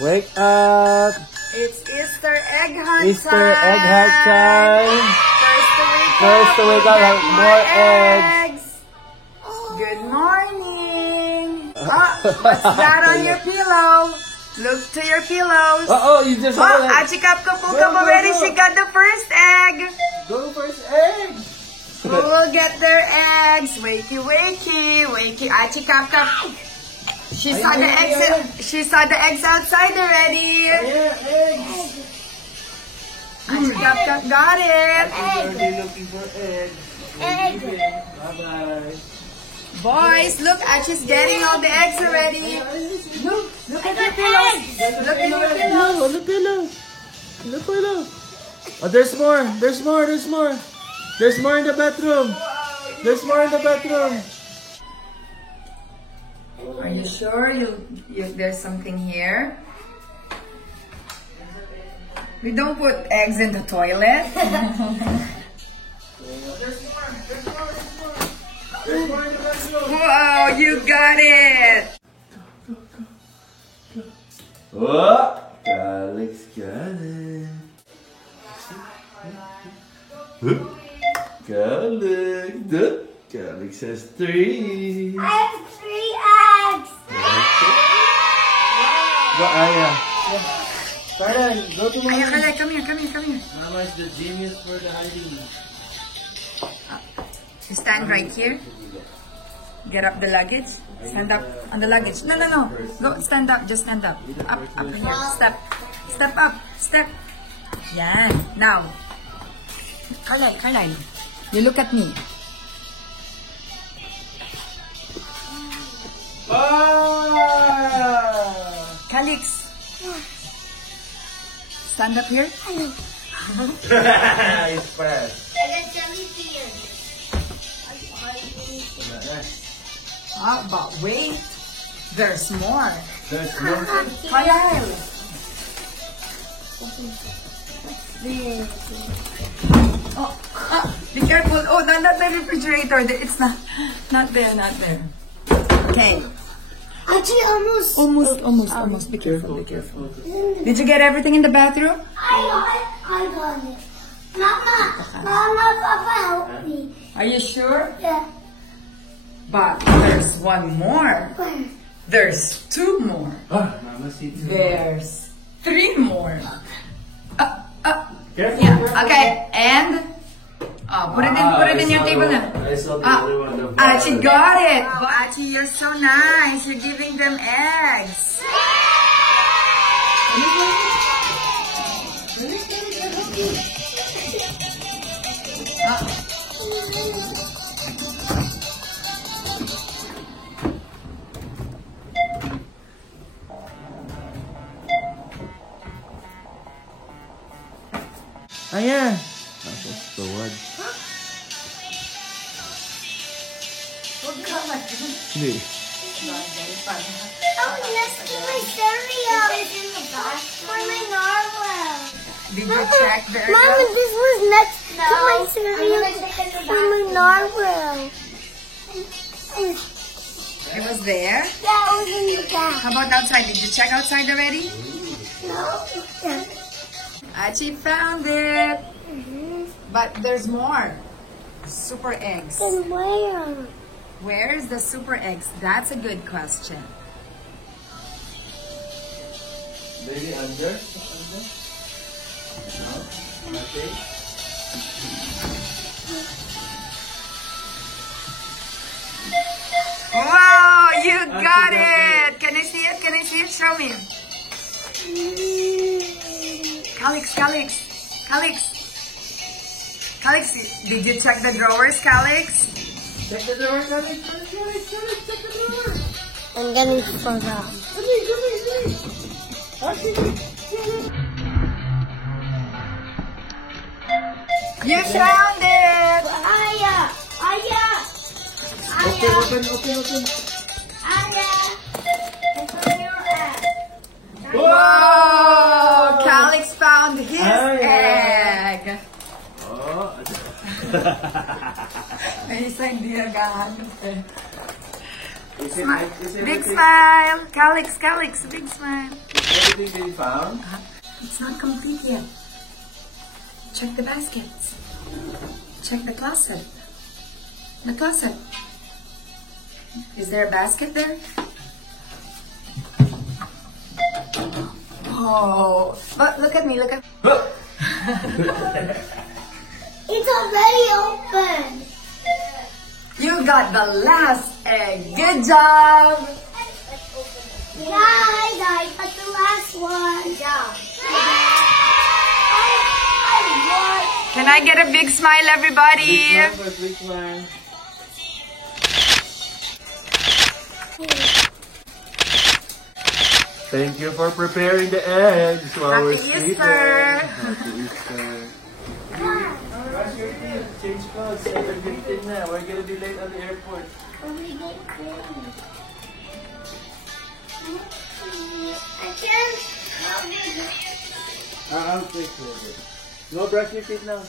Wake up! It's Easter egg hunt Easter time! egg hunt time! First to wake up, like more eggs! Good morning! What's that on your pillow? Look to your pillows. You just Achi Kapkapukap already. She got the first egg. Go first egg! Who will get their eggs? Wakey, wakey, wakey. Achi Kapkap. She saw the eggs. She saw the eggs outside already. Eggs! Achi Kapkap got it. Already looking for eggs. Egg. Bye-bye. Boys, look, Achi's getting all the eggs already. Look I got eggs. Look at your pillow. On the pillow. On the pillow. Oh, there's more. There's more. There's more. There's more in the bathroom. There's more in the bathroom. Are you sure there's something here? We don't put eggs in the toilet. Whoa, you got it! Oh, Alex got it. Alex has 3. I have 3 eggs. Aya. Karen, go to Ay, Mama. Kalay, come here, come here, come here. Mama is the genius for the hiding. You stand right here. Get up the luggage. Stand up on the luggage. No, no, no. Go, stand up. Just stand up. Up, up here. Step. Step up. Step. Yan. Now. Carlyle, Carlyle. You look at me. Calix. Stand up here. He's fast. I got jelly beans. But wait. There's more. There's more. Carlyle. Be careful. Oh, not the refrigerator. It's not there, not there. Okay. Actually, Almost. Be careful, be careful. Did you get everything in the bathroom? I got it. Mama, Papa, help me. Are you sure? Yeah. But there's one more. Where? There's 2 more. Mama see too. There's 3 more. Careful, Yeah. careful. Okay. And put it in your table now. I saw the other one. Achi got it. Achi, you're so nice. You're giving them eggs. Ayan. That's the one. Hindi. Oh, next to my cereal. It's in the box for my narwhal. Did you check the Mama, this was next to my cereal for my narwhal. It was there? Yeah, it was in the back. How about outside? Did you check outside already? No. Yeah. Achi found it. But there's more. Super eggs. And where? Where is the super eggs? That's a good question. Maybe under? No? Okay. Wow, you got it! Can I see it? Can I see it? Show me. Calix, did you check the drawers, Calix? Check the door, Calix. Check the door. I'm getting fun up. You found it! Aya! Open. Aya! It's on your ass. Whoa! Calix found his egg. Oh. May isa hindi naghahanap eh. Big smile. Calix, Calix, big smile. Everything been found? It's not complete yet. Check the baskets. Check the closet. The closet. Is there a basket there? Oh, but look at me, look at me. It's already open. You got the last egg. Good job. Guys, I got the last one. Can I get a big smile, everybody? Big smile. Thank you for preparing the eggs while Happy we're Easter. sleeping. Happy Easter. Brush your teeth, change clothes, 7:15 na. We're gonna be late at the airport. I can't. I'll take care of it. Go brush your teeth now.